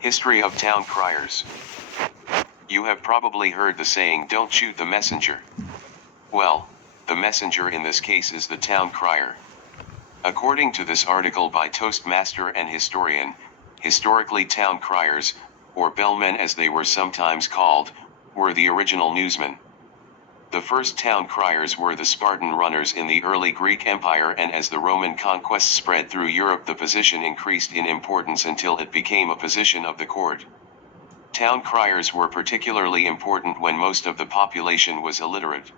History of town criers. You have probably heard the saying, "Don't shoot the messenger." Well, the messenger in this case is the town crier. According to this article by Toastmaster and historian, historically town criers, or bellmen as they were sometimes called, were the original newsmen. The first town criers were the Spartan runners in the early Greek Empire, and as the Roman conquest spread through Europe, the position increased in importance until it became a position of the court. Town criers were particularly important when most of the population was illiterate.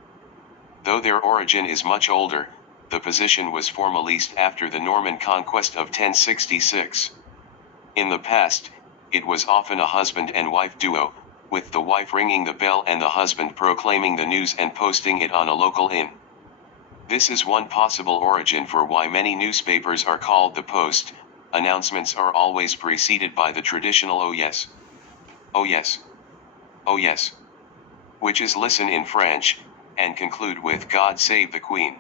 Though their origin is much older, the position was formalized after the Norman conquest of 1066. In the past, it was often a husband and wife duo, with the wife ringing the bell and the husband proclaiming the news and posting it on a local inn. This is one possible origin for why many newspapers are called the Post. Announcements are always preceded by the traditional "oh yes, oh yes, oh yes," which is "listen" in French, and conclude with "God save the Queen."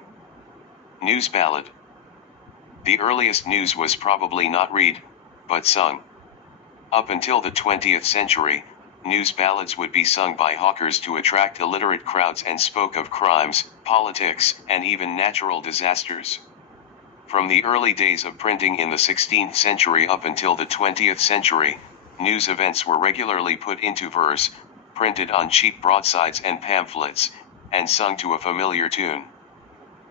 News ballad. The earliest news was probably not read, but sung. Up until the 20th century, news ballads would be sung by hawkers to attract illiterate crowds and spoke of crimes, politics, and even natural disasters. From the early days of printing in the 16th century up until the 20th century, news events were regularly put into verse, printed on cheap broadsides and pamphlets, and sung to a familiar tune.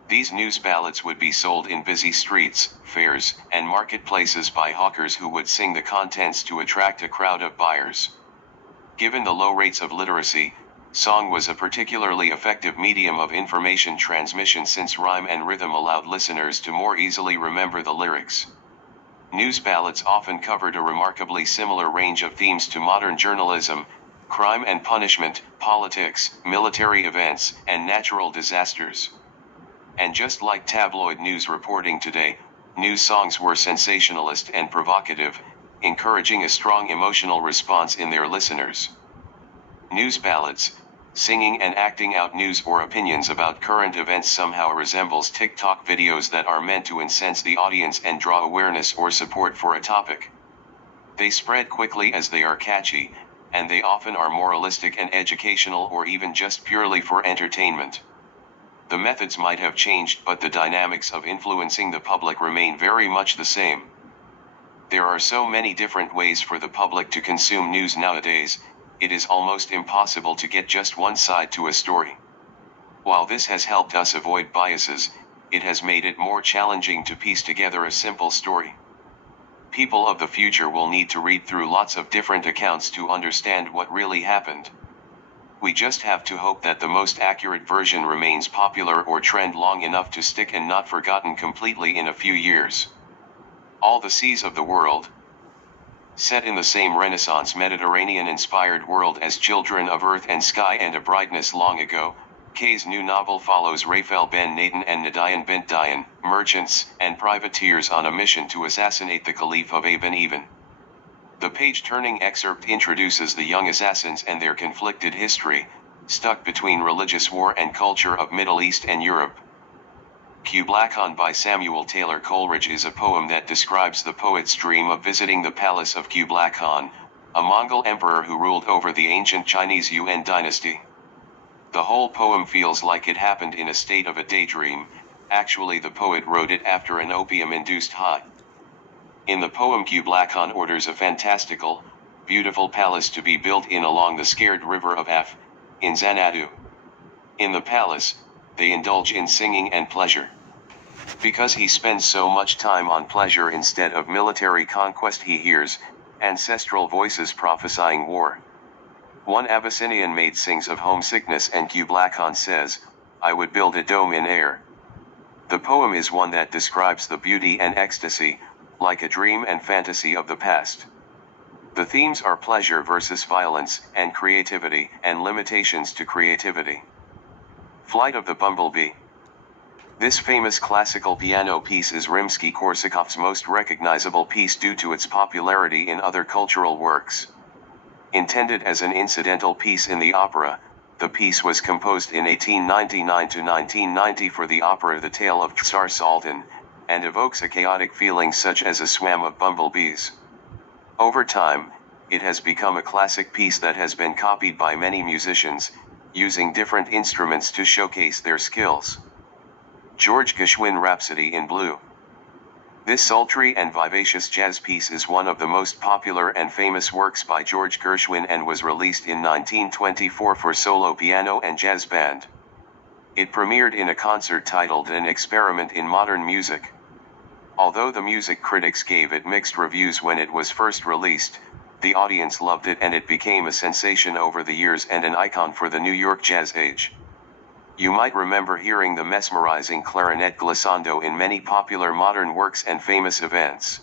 These news ballads would be sold in busy streets, fairs, and marketplaces by hawkers who would sing the contents to attract a crowd of buyers. Given the low rates of literacy, song was a particularly effective medium of information transmission, since rhyme and rhythm allowed listeners to more easily remember the lyrics. News ballads often covered a remarkably similar range of themes to modern journalism: crime and punishment, politics, military events, and natural disasters. And just like tabloid news reporting today, news songs were sensationalist and provocative, encouraging a strong emotional response in their listeners. News ballads, singing and acting out news or opinions about current events, somehow resembles TikTok videos that are meant to incense the audience and draw awareness or support for a topic. They spread quickly as they are catchy, and they often are moralistic and educational, or even just purely for entertainment. The methods might have changed, but the dynamics of influencing the public remain very much the same. There are so many different ways for the public to consume news nowadays, it is almost impossible to get just one side to a story. While this has helped us avoid biases, it has made it more challenging to piece together a simple story. People of the future will need to read through lots of different accounts to understand what really happened. We just have to hope that the most accurate version remains popular or trend long enough to stick and not forgotten completely in a few years. All the seas of the world. Set in the same Renaissance Mediterranean-inspired world as Children of Earth and Sky and A Brightness Long Ago, Kay's new novel follows Raphael ben Nathan and Nadiyan bint Dayan, merchants and privateers on a mission to assassinate the Caliph of Ibn Even. The page-turning excerpt introduces the young assassins and their conflicted history, stuck between religious war and culture of Middle East and Europe. Kubla Khan by Samuel Taylor Coleridge is a poem that describes the poet's dream of visiting the palace of Kubla Khan, a Mongol emperor who ruled over the ancient Chinese Yuan dynasty. The whole poem feels like it happened in a state of a daydream. Actually, the poet wrote it after an opium-induced high. In the poem, Kubla Khan orders a fantastical, beautiful palace to be built in along the scared river of Af, in Xanadu. In the palace, they indulge in singing and pleasure. Because he spends so much time on pleasure instead of military conquest, he hears ancestral voices prophesying war. One Abyssinian maid sings of homesickness, and Kubla Khan says, "I would build a dome in air." The poem is one that describes the beauty and ecstasy, like a dream and fantasy of the past. The themes are pleasure versus violence, and creativity, and limitations to creativity. Flight of the Bumblebee. This famous classical piano piece is Rimsky-Korsakov's most recognizable piece due to its popularity in other cultural works. Intended as an incidental piece in the opera, the piece was composed in 1899 to 1990 for the opera The Tale of Tsar Saltan, and evokes a chaotic feeling such as a swarm of bumblebees. Over time, it has become a classic piece that has been copied by many musicians, using different instruments to showcase their skills. George Gershwin Rhapsody in Blue. This sultry and vivacious jazz piece is one of the most popular and famous works by George Gershwin and was released in 1924 for solo piano and jazz band. It premiered in a concert titled An Experiment in Modern Music. Although the music critics gave it mixed reviews when it was first released, the audience loved it and it became a sensation over the years and an icon for the New York jazz age. You might remember hearing the mesmerizing clarinet glissando in many popular modern works and famous events.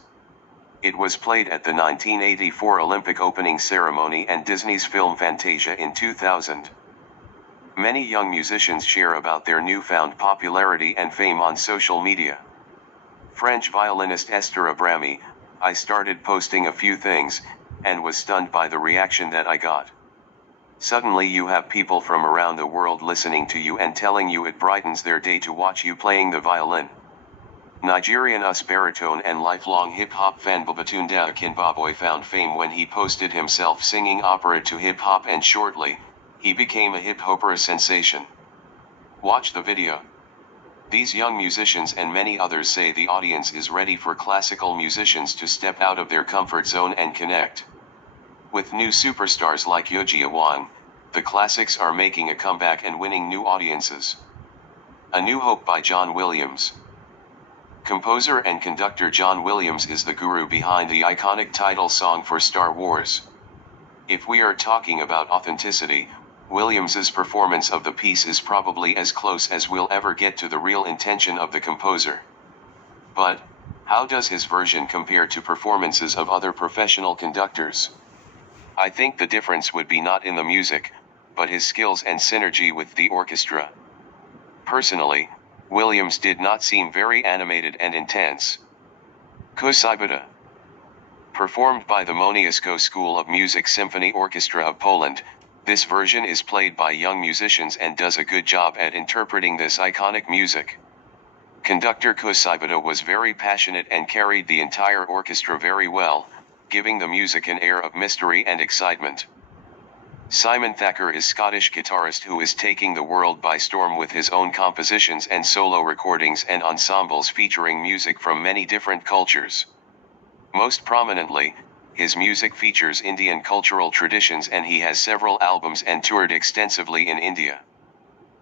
It was played at the 1984 Olympic opening ceremony and Disney's film Fantasia in 2000. Many young musicians share about their newfound popularity and fame on social media. French violinist Esther Abrami, I started posting a few things, and was stunned by the reaction that I got. Suddenly you have people from around the world listening to you and telling you it brightens their day to watch you playing the violin. Nigerian baritone and lifelong hip-hop fan Babatunde Akinbaboy found fame when he posted himself singing opera to hip-hop and shortly, he became a hip-hopera sensation. Watch the video. These young musicians and many others say the audience is ready for classical musicians to step out of their comfort zone and connect. With new superstars like Yoji Wang, the classics are making a comeback and winning new audiences. A New Hope by John Williams. Composer and conductor John Williams is the guru behind the iconic title song for Star Wars. If we are talking about authenticity, Williams's performance of the piece is probably as close as we'll ever get to the real intention of the composer. But, how does his version compare to performances of other professional conductors? I think the difference would be not in the music, but his skills and synergy with the orchestra. Personally, Williams did not seem very animated and intense. Kosybata. Performed by the Moniuszko School of Music Symphony Orchestra of Poland, this version is played by young musicians and does a good job at interpreting this iconic music. Conductor Kosybata was very passionate and carried the entire orchestra very well, giving the music an air of mystery and excitement. Simon Thacker is a Scottish guitarist who is taking the world by storm with his own compositions and solo recordings and ensembles featuring music from many different cultures. Most prominently, his music features Indian cultural traditions and he has several albums and toured extensively in India.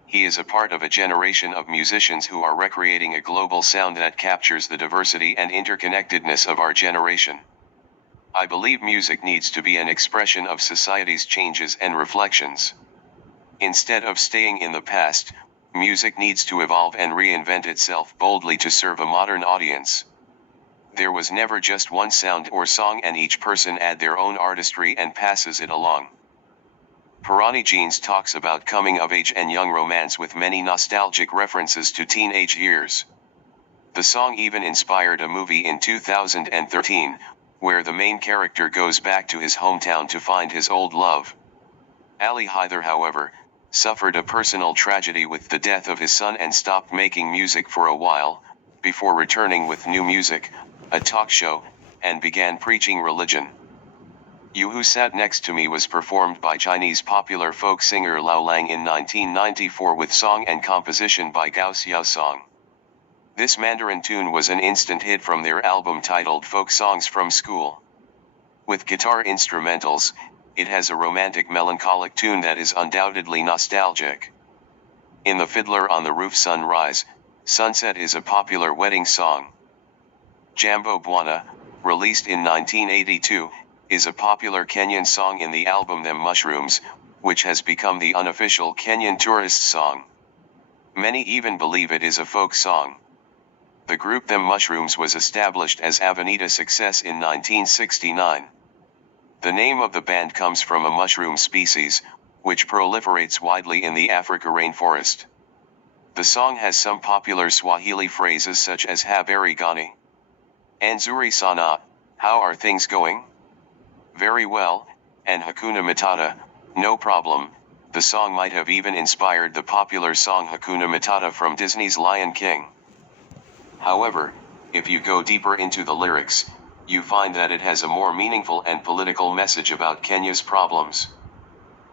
He is a part of a generation of musicians who are recreating a global sound that captures the diversity and interconnectedness of our generation. I believe music needs to be an expression of society's changes and reflections. Instead of staying in the past, music needs to evolve and reinvent itself boldly to serve a modern audience. There was never just one sound or song and each person add their own artistry and passes it along. Purani Jeans talks about coming of age and young romance with many nostalgic references to teenage years. The song even inspired a movie in 2013, where the main character goes back to his hometown to find his old love. Ali Haidar, however, suffered a personal tragedy with the death of his son and stopped making music for a while, before returning with new music, a talk show, and began preaching religion. You Who Sat Next to Me was performed by Chinese popular folk singer Lao Lang in 1994 with song and composition by Gao Xiaosong. This Mandarin tune was an instant hit from their album titled Folk Songs from School. With guitar instrumentals, it has a romantic melancholic tune that is undoubtedly nostalgic. In The Fiddler on the Roof Sunrise, Sunset is a popular wedding song. Jambo Bwana, released in 1982, is a popular Kenyan song in the album Them Mushrooms, which has become the unofficial Kenyan tourist song. Many even believe it is a folk song. The group Them Mushrooms was established as Avenida Success in 1969. The name of the band comes from a mushroom species, which proliferates widely in the Africa rainforest. The song has some popular Swahili phrases such as Habari Gani, Anzuri Sana, how are things going? Very well, and Hakuna Matata, no problem. The song might have even inspired the popular song Hakuna Matata from Disney's Lion King. However, if you go deeper into the lyrics, you find that it has a more meaningful and political message about Kenya's problems.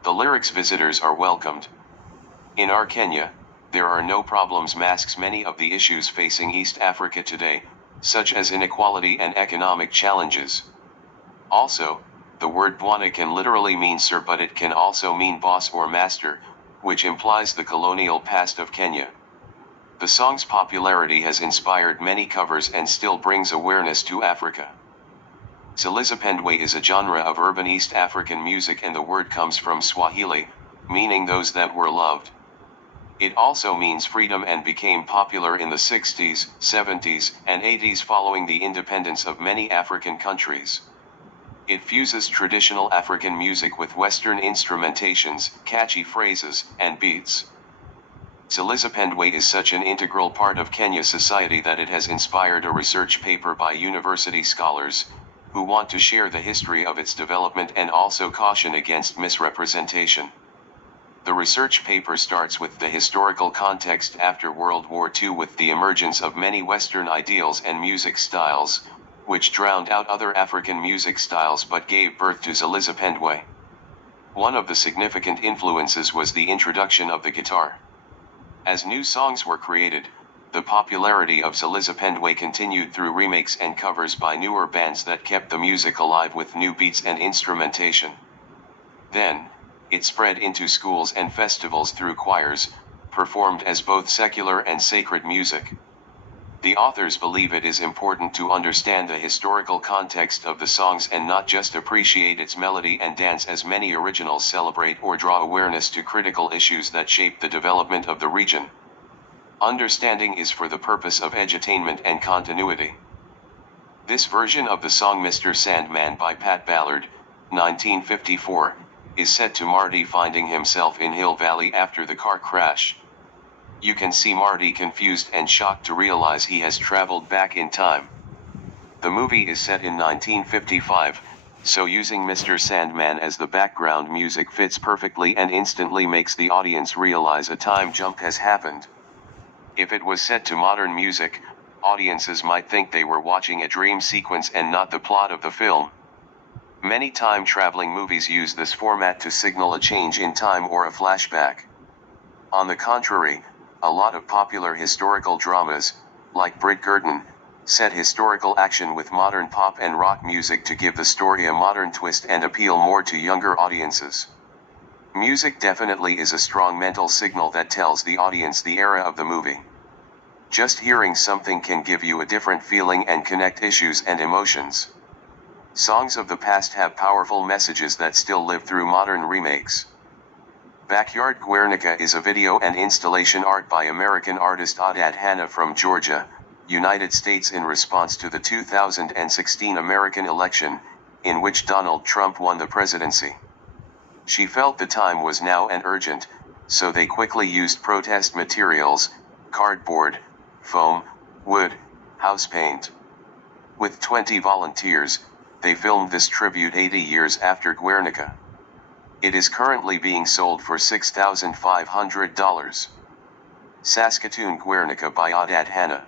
The lyrics visitors are welcomed. In our Kenya, there are no problems masks many of the issues facing East Africa today, such as inequality and economic challenges. Also, the word bwana can literally mean sir, but it can also mean boss or master, which implies the colonial past of Kenya. The song's popularity has inspired many covers and still brings awareness to Africa. Zilizopendwe is a genre of urban East African music, and the word comes from Swahili, meaning those that were loved. It also means freedom and became popular in the 60s, 70s, and 80s following the independence of many African countries. It fuses traditional African music with Western instrumentations, catchy phrases, and beats. Zilizopendwe is such an integral part of Kenya society that it has inspired a research paper by university scholars, who want to share the history of its development and also caution against misrepresentation. The research paper starts with the historical context after World War II, with the emergence of many Western ideals and music styles, which drowned out other African music styles but gave birth to Zilizopendwe. One of the significant influences was the introduction of the guitar. As new songs were created, the popularity of Zilizopendwe continued through remakes and covers by newer bands that kept the music alive with new beats and instrumentation. Then, it spread into schools and festivals through choirs, performed as both secular and sacred music. The authors believe it is important to understand the historical context of the songs and not just appreciate its melody and dance, as many originals celebrate or draw awareness to critical issues that shape the development of the region. Understanding is for the purpose of edutainment and continuity. This version of the song Mr. Sandman by Pat Ballard, 1954, is set to Marty finding himself in Hill Valley after the car crash. You can see Marty confused and shocked to realize he has traveled back in time. The movie is set in 1955, so using Mr. Sandman as the background music fits perfectly and instantly makes the audience realize a time jump has happened. If it was set to modern music, audiences might think they were watching a dream sequence and not the plot of the film. Many time-traveling movies use this format to signal a change in time or a flashback. On the contrary, a lot of popular historical dramas, like Bridgerton, set historical action with modern pop and rock music to give the story a modern twist and appeal more to younger audiences. Music definitely is a strong mental signal that tells the audience the era of the movie. Just hearing something can give you a different feeling and connect issues and emotions. Songs of the past have powerful messages that still live through modern remakes. Backyard Guernica is a video and installation art by American artist Audad Hanna from Georgia, United States, in response to the 2016 American election, in which Donald Trump won the presidency. She felt the time was now and urgent, so they quickly used protest materials, cardboard, foam, wood, house paint. With 20 volunteers, they filmed this tribute 80 years after Guernica. It is currently being sold for $6,500. Saskatoon Guernica by Audad Hanna.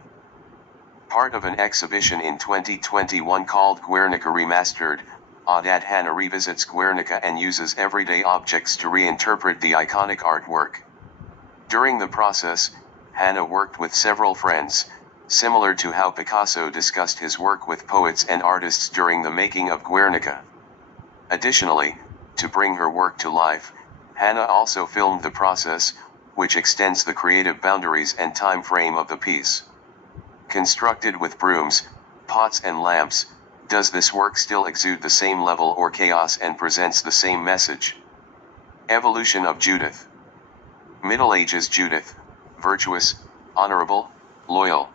Part of an exhibition in 2021 called Guernica Remastered, Audad Hanna revisits Guernica and uses everyday objects to reinterpret the iconic artwork. During the process, Hanna worked with several friends, similar to how Picasso discussed his work with poets and artists during the making of Guernica. Additionally, to bring her work to life, Hanna also filmed the process, which extends the creative boundaries and time frame of the piece. Constructed with brooms, pots and lamps, does this work still exude the same level or chaos and presents the same message? Evolution of Judith. Middle Ages Judith, virtuous, honorable, loyal.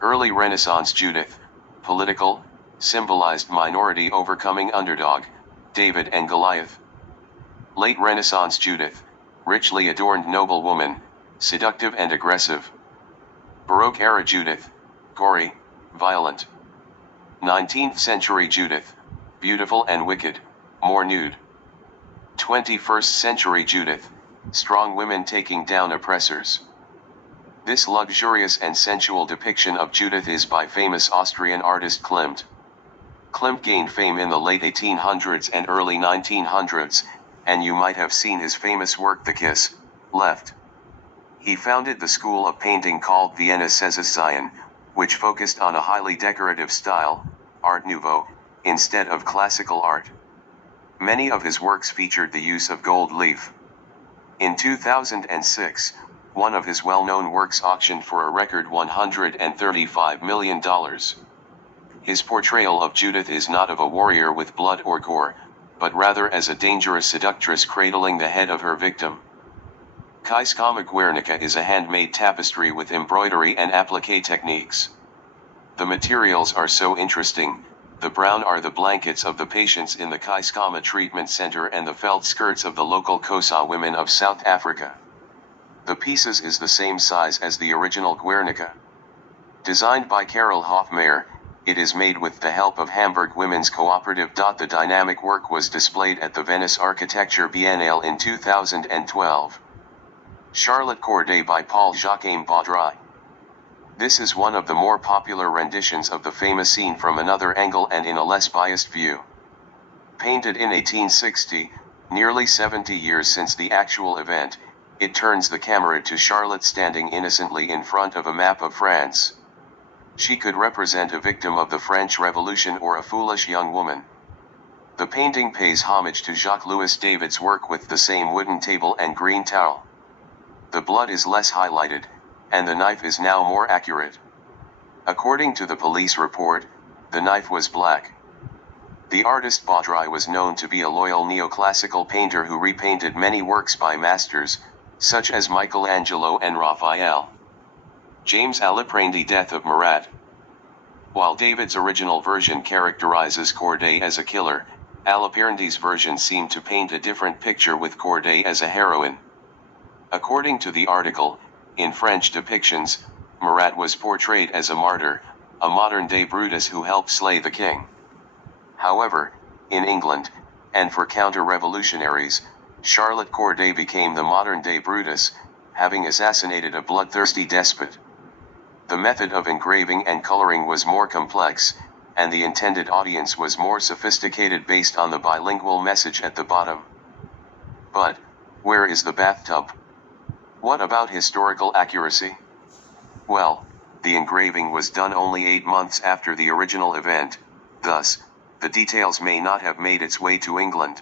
Early Renaissance Judith, political, symbolized minority overcoming underdog, David and Goliath. Late Renaissance Judith, richly adorned noblewoman, seductive and aggressive. Baroque era Judith, gory, violent. 19th century Judith, beautiful and wicked, more nude. 21st century Judith, strong women taking down oppressors. This luxurious and sensual depiction of Judith is by famous Austrian artist Klimt. Klimt gained fame in the late 1800s and early 1900s, and you might have seen his famous work The Kiss, Left. He founded the school of painting called Vienna Sezession, which focused on a highly decorative style, Art Nouveau, instead of classical art. Many of his works featured the use of gold leaf. In 2006, one of his well-known works auctioned for a record $135 million. His portrayal of Judith is not of a warrior with blood or gore, but rather as a dangerous seductress cradling the head of her victim. Kaiskama Guernica is a handmade tapestry with embroidery and applique techniques. The materials are so interesting. The brown are the blankets of the patients in the Kaiskama Treatment Center and the felt skirts of the local Xhosa women of South Africa. The pieces is the same size as the original Guernica. Designed by Karel Hofmeyr, it is made with the help of Hamburg Women's Cooperative. The dynamic work was displayed at the Venice Architecture Biennale in 2012. Charlotte Corday by Paul-Joachim Baudry. This is one of the more popular renditions of the famous scene from another angle and in a less biased view. Painted in 1860, nearly 70 years since the actual event, it turns the camera to Charlotte standing innocently in front of a map of France. She could represent a victim of the French Revolution or a foolish young woman. The painting pays homage to Jacques-Louis David's work with the same wooden table and green towel. The blood is less highlighted, and the knife is now more accurate. According to the police report, the knife was black. The artist Baudry was known to be a loyal neoclassical painter who repainted many works by masters, such as Michelangelo and Raphael. James Aliprandi Death of Marat. While David's original version characterizes Corday as a killer, Aliprandi's version seemed to paint a different picture with Corday as a heroine. According to the article, in French depictions, Marat was portrayed as a martyr, a modern-day Brutus who helped slay the king. However, in England, and for counter-revolutionaries, Charlotte Corday became the modern-day Brutus, having assassinated a bloodthirsty despot. The method of engraving and coloring was more complex, and the intended audience was more sophisticated based on the bilingual message at the bottom. But, where is the bathtub? What about historical accuracy? Well, the engraving was done only 8 months after the original event, thus, the details may not have made its way to England.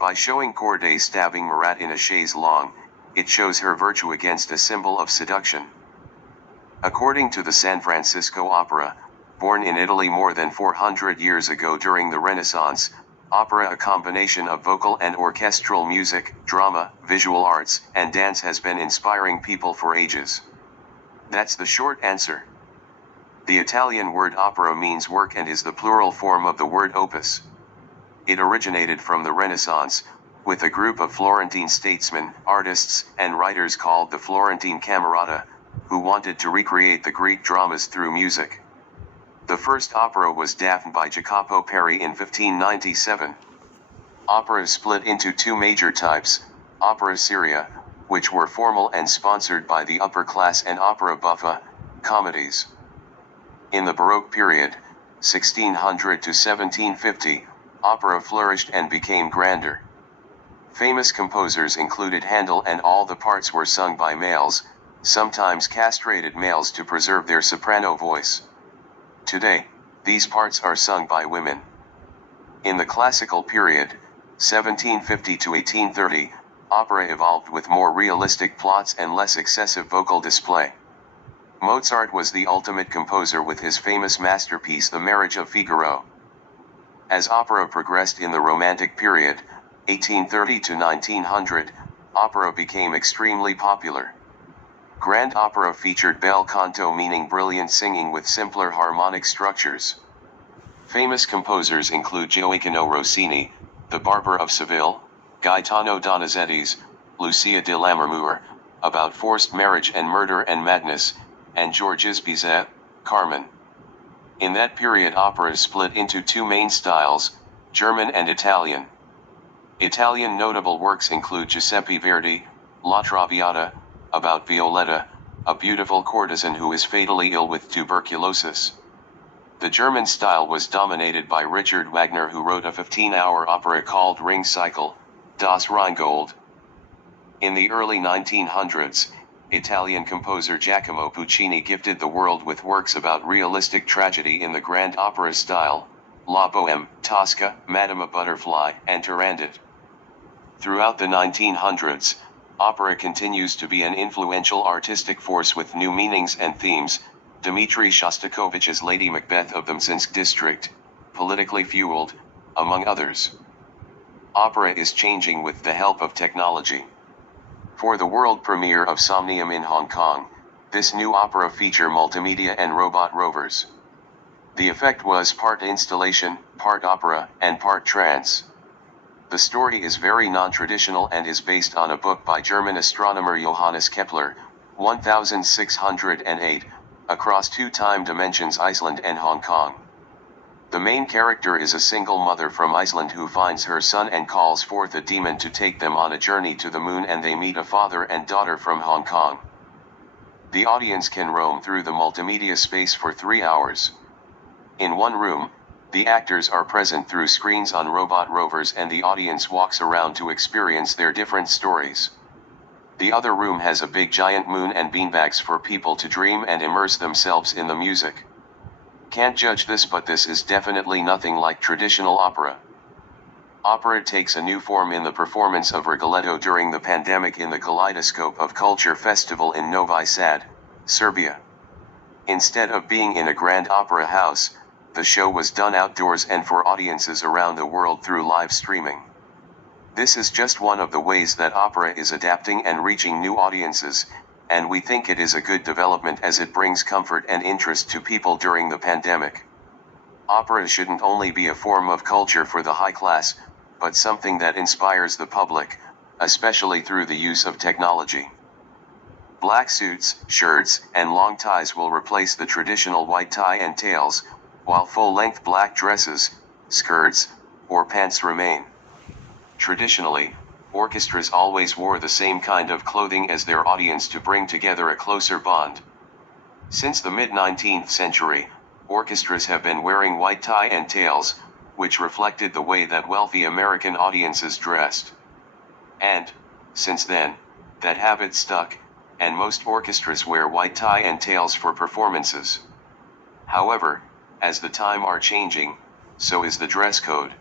By showing Corday stabbing Marat in a chaise longue, it shows her virtue against a symbol of seduction. According to the San Francisco Opera, born in Italy more than 400 years ago during the Renaissance, opera, a combination of vocal and orchestral music, drama, visual arts, and dance, has been inspiring people for ages. That's the short answer. The Italian word opera means work and is the plural form of the word opus. It originated from the Renaissance, with a group of Florentine statesmen, artists, and writers called the Florentine Camerata, who wanted to recreate the Greek dramas through music. The first opera was Daphne by Jacopo Peri in 1597. Operas split into two major types, opera seria, which were formal and sponsored by the upper class, and opera buffa, comedies. In the Baroque period, 1600 to 1750, opera flourished and became grander. Famous composers included Handel, and all the parts were sung by males, sometimes castrated males to preserve their soprano voice. Today, these parts are sung by women. In the classical period, 1750 to 1830, opera evolved with more realistic plots and less excessive vocal display. Mozart was the ultimate composer with his famous masterpiece The Marriage of Figaro. As opera progressed in the Romantic period, 1830 to 1900, opera became extremely popular. Grand opera featured bel canto, meaning brilliant singing with simpler harmonic structures. Famous composers include Gioacchino Rossini, The Barber of Seville, Gaetano Donizetti's Lucia de Lammermoor, about forced marriage and murder and madness, and Georges Bizet, Carmen. In that period, operas split into two main styles, German and Italian. Italian notable works include Giuseppe Verdi, La Traviata, about Violetta, a beautiful courtesan who is fatally ill with tuberculosis. The German style was dominated by Richard Wagner, who wrote a 15-hour opera called Ring Cycle, Das Rheingold. In the early 1900s, Italian composer Giacomo Puccini gifted the world with works about realistic tragedy in the grand opera style, La Bohème, Tosca, Madama Butterfly, and Turandot. Throughout the 1900s, opera continues to be an influential artistic force with new meanings and themes. Dmitri Shostakovich's Lady Macbeth of the Mtsensk district, politically fueled, among others. Opera is changing with the help of technology. For the world premiere of Somnium in Hong Kong, this new opera featured multimedia and robot rovers. The effect was part installation, part opera, and part trance. The story is very non-traditional and is based on a book by German astronomer Johannes Kepler, 1608, across two time dimensions, Iceland and Hong Kong. The main character is a single mother from Iceland who finds her son and calls forth a demon to take them on a journey to the moon, and they meet a father and daughter from Hong Kong. The audience can roam through the multimedia space for 3 hours. In one room, the actors are present through screens on robot rovers, and the audience walks around to experience their different stories. The other room has a big giant moon and beanbags for people to dream and immerse themselves in the music. Can't judge this, but this is definitely nothing like traditional opera. Opera takes a new form in the performance of Rigoletto during the pandemic in the Kaleidoscope of Culture Festival in Novi Sad, Serbia. Instead of being in a grand opera house, the show was done outdoors and for audiences around the world through live streaming. This is just one of the ways that opera is adapting and reaching new audiences, and we think it is a good development as it brings comfort and interest to people during the pandemic. Opera shouldn't only be a form of culture for the high class, but something that inspires the public, especially through the use of technology. Black suits, shirts, and long ties will replace the traditional white tie and tails, while full-length black dresses, skirts, or pants remain. Traditionally, orchestras always wore the same kind of clothing as their audience to bring together a closer bond. Since the mid-19th century, orchestras have been wearing white tie and tails, which reflected the way that wealthy American audiences dressed. And, since then, that habit stuck, and most orchestras wear white tie and tails for performances. However, as the time are changing, so is the dress code.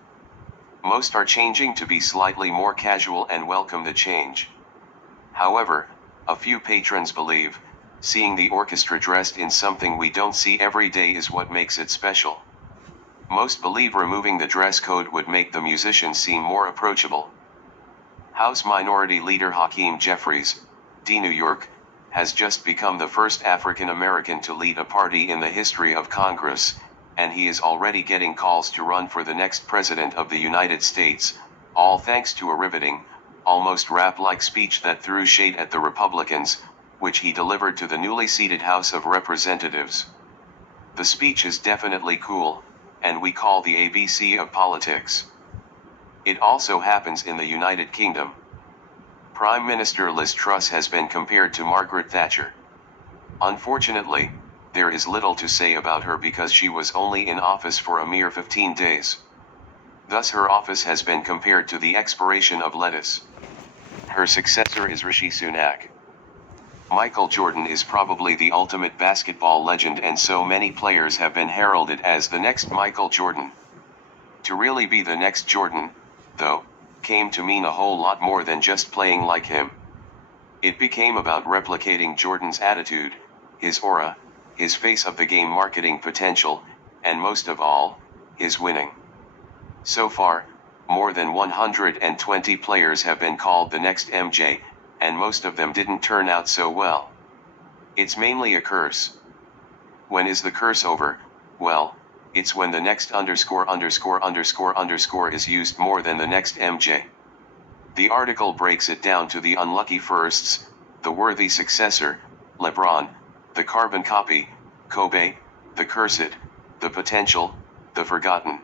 Most are changing to be slightly more casual and welcome the change. However, a few patrons believe, seeing the orchestra dressed in something we don't see every day is what makes it special. Most believe removing the dress code would make the musicians seem more approachable. House Minority Leader Hakeem Jeffries, D. New York, has just become the first African American to lead a party in the history of Congress, and he is already getting calls to run for the next president of the United States, all thanks to a riveting, almost rap-like speech that threw shade at the Republicans, which he delivered to the newly seated House of Representatives. The speech is definitely cool, and we call the ABC of politics. It also happens in the United Kingdom. Prime Minister Liz Truss has been compared to Margaret Thatcher. Unfortunately, there is little to say about her because she was only in office for a mere 15 days. Thus her office has been compared to the expiration of lettuce. Her successor is Rishi Sunak. Michael Jordan is probably the ultimate basketball legend, and so many players have been heralded as the next Michael Jordan. To really be the next Jordan, though, came to mean a whole lot more than just playing like him. It became about replicating Jordan's attitude, his aura, his face of the game marketing potential, and most of all, his winning. So far, more than 120 players have been called the next MJ, and most of them didn't turn out so well. It's mainly a curse. When is the curse over? Well, it's when the next underscore underscore underscore underscore is used more than the next MJ. The article breaks it down to the unlucky firsts, the worthy successor, LeBron, the carbon copy, Kobe, the cursed, the potential, the forgotten.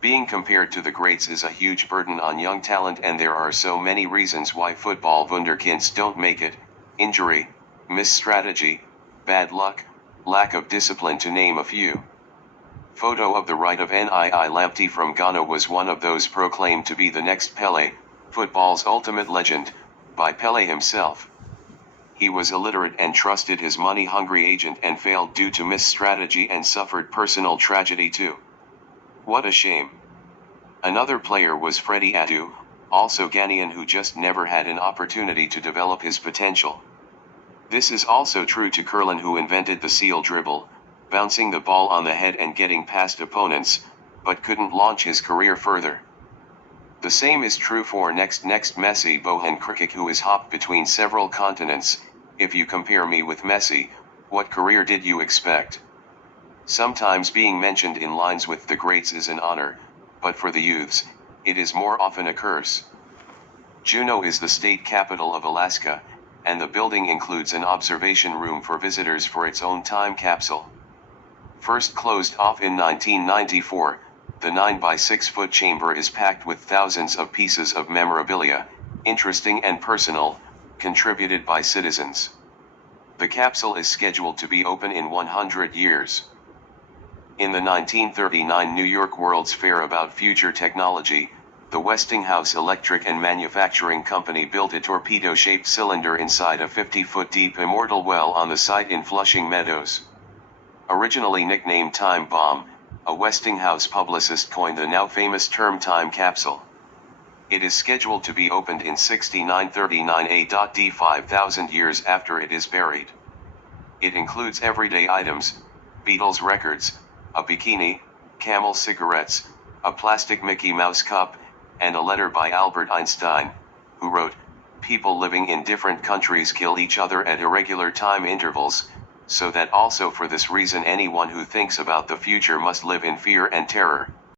Being compared to the greats is a huge burden on young talent, and there are so many reasons why football wunderkinds don't make it: injury, misstrategy, bad luck, lack of discipline, to name a few. Photo of the right of Nii Lamptey from Ghana was one of those proclaimed to be the next Pelé, football's ultimate legend, by Pelé himself. He was illiterate and trusted his money-hungry agent and failed due to misstrategy and suffered personal tragedy too. What a shame. Another player was Freddie Adu, also Ghanaian, who just never had an opportunity to develop his potential. This is also true to Curlin, who invented the seal dribble, bouncing the ball on the head and getting past opponents, but couldn't launch his career further. The same is true for next Messi Bohan Krikic, who is hopped between several continents. If you compare me with Messi, what career did you expect? Sometimes being mentioned in lines with the greats is an honor, but for the youths, it is more often a curse. Juneau is the state capital of Alaska, and the building includes an observation room for visitors for its own time capsule. First closed off in 1994, the 9 by 6 foot chamber is packed with thousands of pieces of memorabilia, interesting and personal, contributed by citizens. The capsule is scheduled to be open in 100 years. In the 1939 New York World's Fair about future technology, the Westinghouse Electric and Manufacturing Company built a torpedo-shaped cylinder inside a 50-foot deep immortal well on the site in Flushing Meadows. Originally nicknamed Time Bomb, a Westinghouse publicist coined the now famous term time capsule. It is scheduled to be opened in 6939 AD, 5,000 years after it is buried. It includes everyday items, Beatles records, a bikini, Camel cigarettes, a plastic Mickey Mouse cup, and a letter by Albert Einstein, who wrote, "People living in different countries kill each other at irregular time intervals, so that also for this reason anyone who thinks about the future must live in fear and terror."